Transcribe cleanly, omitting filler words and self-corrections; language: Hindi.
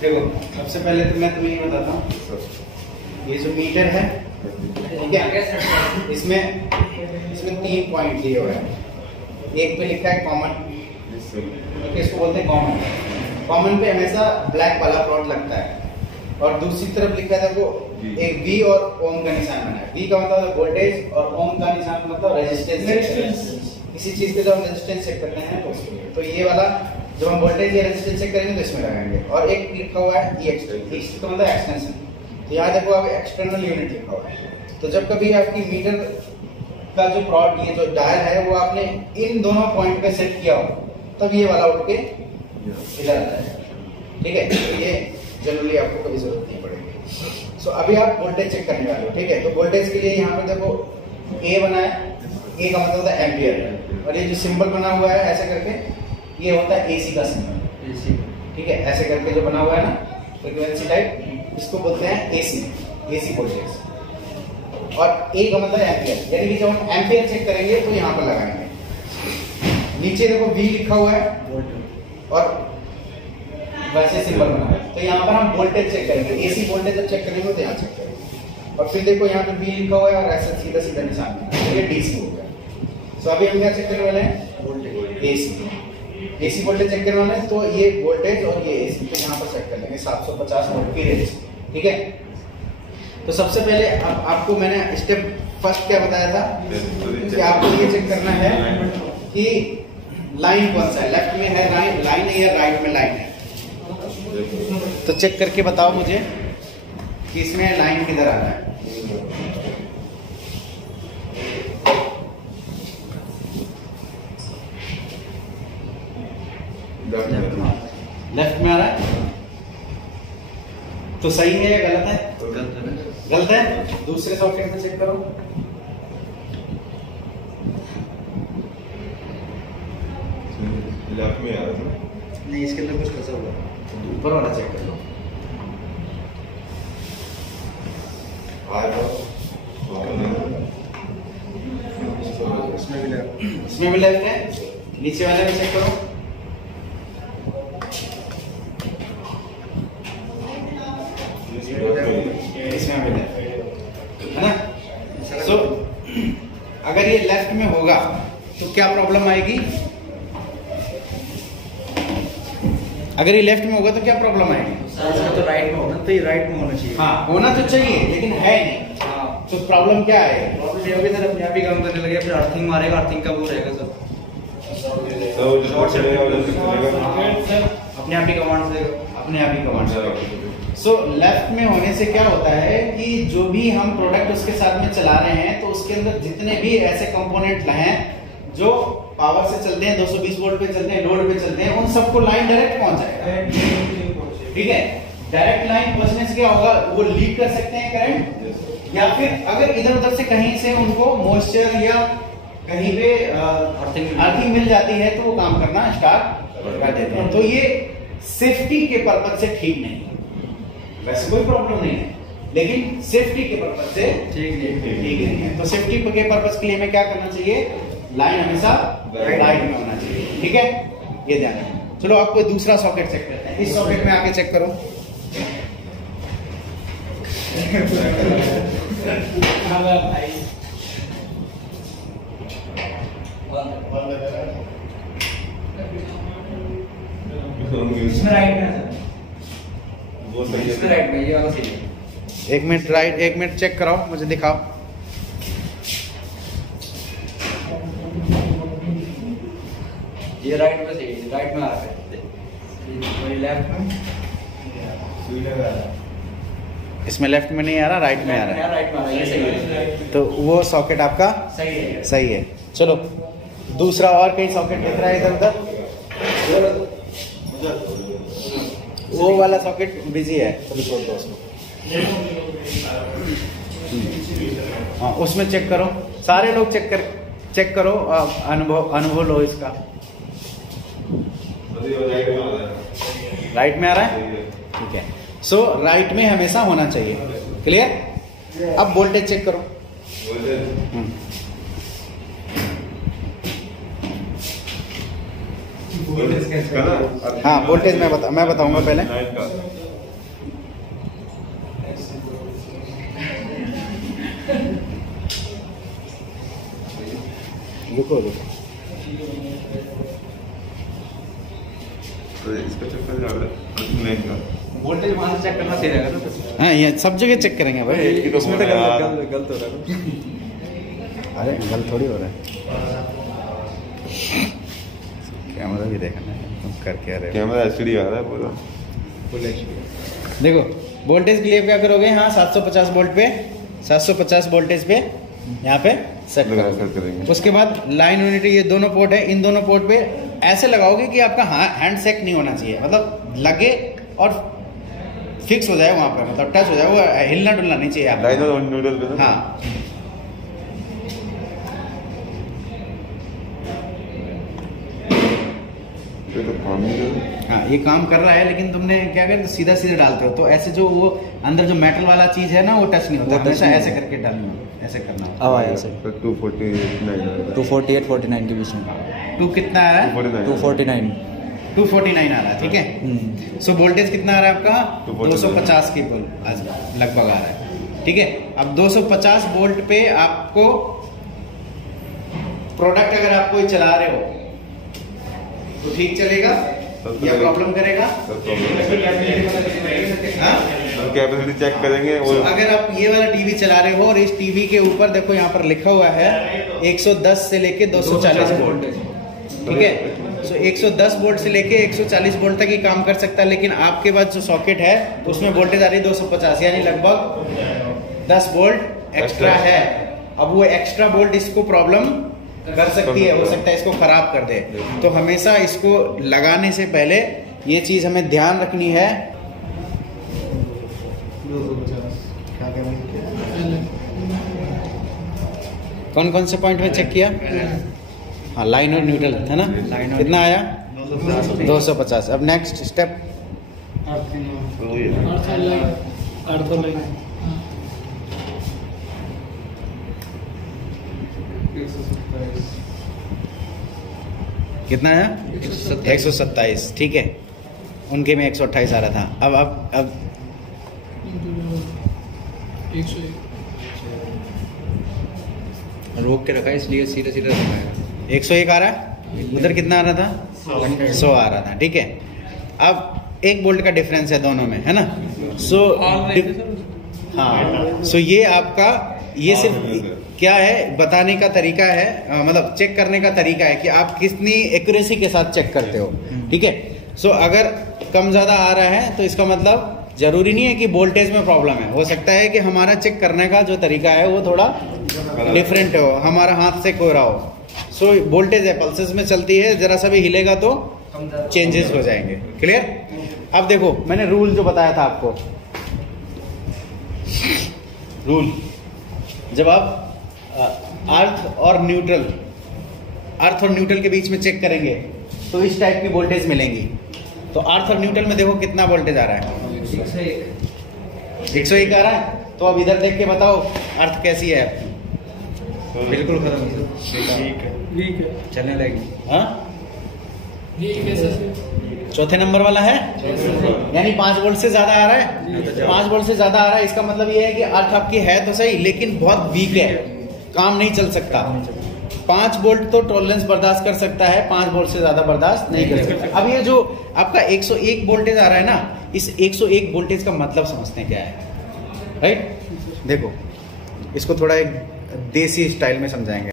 देखो सबसे पहले तो मैं तुम्हें ये बताता हूँ, ये जो मीटर है ठीक है, इसमें 3 पॉइंट दिए हुए हैं। एक पे लिखा है कॉमन, इसको बोलते हैं कॉमन। कॉमन पे हमेशा ब्लैक वाला प्लॉट लगता है, और दूसरी तरफ लिखा है देखो एक वी और ओम का निशान बना है। वी का मतलब वोल्टेज और ओम का निशान मतलब रेजिस्टेंस। किसी चीज के जब हम रेजिस्टेंस चेक करते हैं तो ये वाला जब हम वोल्टेज या रेजिस्टेंस चेक करेंगे तो इसमें लगाएंगे। और एक लिखा हुआ है ई एक्सटेंशन, का मतलब एक्सटेंशन। तो यहाँ देखो अब एक्सटर्नल यूनिट लिखा हुआ है। तो जब कभी आपकी मीटर का जो प्लॉट, ये जो डायल है वो आपने इन दोनों पॉइंट पे सेट किया हो, तब ये वाला उठ के इधर आता है। ठीक है, तो ये जनरली आपको कभी जरूरत नहीं पड़ेगी। सो अभी आप वोल्टेज चेक करने वाले हो। ठीक है, तो वोल्टेज के लिए यहाँ पे देखो ए बना है, ए का मतलब होता है एम्पियर, और ये जो सिंबल बना हुआ है ऐसे करके, ये होता है एसी का सिंबल। एसी, ठीक है, ऐसे करके जो बना हुआ है ना फ्रीक्वेंसी टाइप, इसको बोलते हैं एसी, एसी वोल्टेज। और ए का मतलब एम्पियर, यानी कि जब हम एम्पियर चेक करेंगे तो यहाँ पर लगाएंगे। नीचे देखो वी लिखा हुआ है और वैसे सिंबल बना है, तो यहाँ पर हम वोल्टेज चेक करेंगे। एसी वोल्टेज जब चेक करेंगे तो यहाँ चेक करेंगे। और फिर देखो यहाँ पे वी लिखा हुआ है और ऐसा सीधा सीधा निशान है, तो ये डीसी हो गया। सो अभी हम क्या चेक करने वाले हैं? Voltage, AC. AC voltage check करने वाले हैं, तो ये वोल्टेज और ये एसी तो यहाँ पर चेक कर लेंगे 750 वोल्ट की रेंज। ठीक है, तो सबसे पहले आपको मैंने स्टेप फर्स्ट क्या बताया था कि आपको ये चेक करना है कि लाइन कौन सा है, लेफ्ट में है लाइन है या राइट में लाइन है। तो चेक करके बताओ मुझे कि इसमें लाइन किधर आ रहा है। लेफ्ट में आ रहा है, तो सही है या गलत है? गलत है। दूसरे सॉकेट में चेक करो। लेफ्ट में आ रहा था नहीं, इसके अंदर कुछ फंसा हुआ है, ऊपर वाला चेक कर लो। इसमें भी लेफ्ट है, नीचे वाले में चेक करो। इसमें भी लेफ्ट है ना। सो अगर ये लेफ्ट में होगा तो क्या प्रॉब्लम आएगी? अगर ये लेफ्ट में होगा तो क्या प्रॉब्लम आएगी? तो राइट में होना, तो ये राइट में होना चाहिए। हाँ, होना तो चाहिए लेकिन है नहीं। हाँ, तो प्रॉब्लम क्या है? प्रॉब्लम ये होगी सर, अपने आप ही काम करने लगे, फिर अर्थिंग मारेगा, अर्थिंग का वो रहेगा सर, शॉर्ट चलेगा, अपने आप ही कमांड देगा, अपने आप ही कमांड देगा। सो लेफ्ट में होने से क्या होता है कि जो भी हम प्रोडक्ट उसके साथ में चला रहे हैं, तो उसके अंदर जितने भी ऐसे कंपोनेंट हैं जो पावर से चलते हैं, 220 वोल्ट पे चलते हैं, लोड पे चलते हैं, उन सबको लाइन डायरेक्ट पहुंच जाएगा। ठीक है, डायरेक्ट लाइन पहुंचने से क्या होगा? वो लीक कर सकते हैं करंट, या फिर अगर इधर उधर से कहीं से उनको मॉइस्चर या कहीं पे अर्थिंग मिल जाती है तो वो काम करना स्टार्ट कर देते हैं। तो ये सेफ्टी के पर्पज से ठीक नहीं है। वैसे कोई प्रॉब्लम नहीं है, लेकिन सेफ्टी के पर्पज से ठीक नहीं है। तो सेफ्टी के पर्पज के लिए हमें क्या करना चाहिए? लाइन हमेशा राइट में होना चाहिए। ठीक है, ये ध्यान रखना। चलो आपको दूसरा सॉकेट चेक करते हैं। इस सॉकेट में आके चेक करो। इसमें राइट में है वो सर, सही इसमें है। राइट में, ये वाला सही है। एक मिनट राइट, एक मिनट चेक कराओ, मुझे दिखाओ। ये राइट में सही है, राइट में आ रहा है, ये लेफ्ट में सुई लगा रहा है। इसमें लेफ्ट में नहीं आ रहा, राइट में आ रहा है। राइट में आ रहा है, ये सही है, तो वो सॉकेट आपका सही है। सही है। चलो दूसरा और कहीं सॉकेट दिख रहा है इधर उधर? वो वाला सॉकेट बिजी है, तो छोड़ दो उसको। हाँ, उसमें चेक करो, सारे लोग चेक करो, अनुभव लो इसका। राइट में आ रहा है, ठीक है। सो राइट में हमेशा होना चाहिए। क्लियर? अब वोल्टेज चेक करो। हाँ, वोल्टेज मैं बताऊंगा पहले। रुको रुको, तो इसका चक्कर ज्यादा नहीं का वोल्टेज वहां से चेक करना सही रहेगा ना तो। हाँ ये सब जगह चेक करेंगे भाई। एक ही तो इसमें बोल तो रहा है यार। गलत हो रहा है। अरे गलत थोड़ी हो रहा है, कैमरा भी देखना है तुम कर क्या रहे हो। कैमरा एचडी आ रहा है पूरा। देखो वोल्टेज के लिए क्या करोगे, यहाँ 750 वोल्ट पे 750 वोल्टेज पे यहाँ पे सेट लगा करोगे। कर करेंगे। उसके बाद लाइन यूनिटी, ये दोनों पोर्ट है, इन दोनों पोर्ट पे ऐसे लगाओगे कि आपका हैंड सेक नहीं होना चाहिए, मतलब लगे और फिक्स हो जाए वहां पर, मतलब टच हो जाए, वो हिलना डुलना नहीं चाहिए लाइन आपको। और न्यूट्रल पे ना। हाँ ये तो काम नहीं कर रहा। हाँ ये काम कर रहा है, लेकिन तुमने क्या कर सीधा सीधा डालते हो तो ऐसे जो वो अंदर जो मेटल वाला चीज है ना वो टच नहीं होता, वो touch हमेशा नहीं ऐसे होता। करके डालना, ऐसे करना। अब आया सर। तो 249 248 49 के बीच में। 2 कितना आ रहा है? 249 249। 249 आ रहा है, ठीक है। सो वोल्टेज कितना आ रहा है आपका? 250 के लगभग आ रहा है, ठीक है। अब 250 वोल्ट पे आपको प्रोडक्ट अगर आप कोई चला रहे हो तो ठीक चलेगा या प्रॉब्लम करेगा? हाँ? कैपेसिटी चेक करेंगे So, और अगर आप ये वाला टीवी चला रहे हो और इस टीवी के ऊपर देखो यहाँ पर लिखा हुआ है 110 से लेके 240 वोल्ट, ठीक है। सो 110 वोल्ट से लेके 140 वोल्ट तक ही काम कर सकता है, लेकिन आपके पास जो सॉकेट है उसमें वोल्टेज आ रही है 250, यानी लगभग 10 वोल्ट एक्स्ट्रा है। अब वो एक्स्ट्रा वोल्ट इसको प्रॉब्लम कर सकती है, हो सकता है इसको खराब कर दे। तो हमेशा इसको लगाने से पहले ये चीज हमें ध्यान रखनी है। कौन कौन से पॉइंट में चेक किया? हाँ लाइन और न्यूट्रल है ना, कितना आया? 250। अब नेक्स्ट स्टेप कितना आया? 127, ठीक है। उनके में 128 आ रहा था। अब रोक के रखा है इसलिए सीधा सीधा दिखाएगा। 101 आ रहा है, उधर कितना आ रहा था? 100 आ रहा था, ठीक है। अब 1 वोल्ट का डिफरेंस है दोनों में, है ना। सो हाँ, सो ये आपका ये सिर्फ क्या है बताने का तरीका है, मतलब चेक करने का तरीका है कि आप कितनी एक्यूरेसी के साथ चेक करते हो, ठीक है। सो अगर कम ज्यादा आ रहा है तो इसका मतलब जरूरी नहीं है कि वोल्टेज में प्रॉब्लम है, हो सकता है कि हमारा चेक करने का जो तरीका है वो थोड़ा डिफरेंट हो, हमारा हाथ से हो रहा हो। सो वोल्टेज है, पल्सेस में चलती है, जरा सा भी हिलेगा तो चेंजेस हो जाएंगे। क्लियर? अब देखो मैंने रूल जो बताया था आपको, रूल जब आप अर्थ और न्यूट्रल के बीच में चेक करेंगे तो इस टाइप की वोल्टेज मिलेंगी। तो अर्थ और न्यूट्रल में देखो कितना वोल्टेज आ रहा है? 101 आ रहा है। तो अब इधर देख के बताओ अर्थ कैसी है आपकी? बिल्कुल खत्म, चलने लगी। हाँ चौथे नंबर वाला है, यानी 5 वोल्ट से ज्यादा आ रहा है। 5 वोल्ट से ज्यादा आ रहा है, इसका मतलब ये है कि अर्थ आपकी है तो सही लेकिन बहुत वीक है, काम नहीं चल सकता। 5 वोल्ट तो टॉलरेंस बर्दाश्त कर सकता है, 5 वोल्ट से ज्यादा बर्दाश्त नहीं कर सकता। अब ये जो आपका 101 वोल्टेज आ रहा है ना, इस 101 वोल्टेज का मतलब समझते हैं क्या है, राइट? देखो इसको थोड़ा एक देसी स्टाइल में समझाएंगे।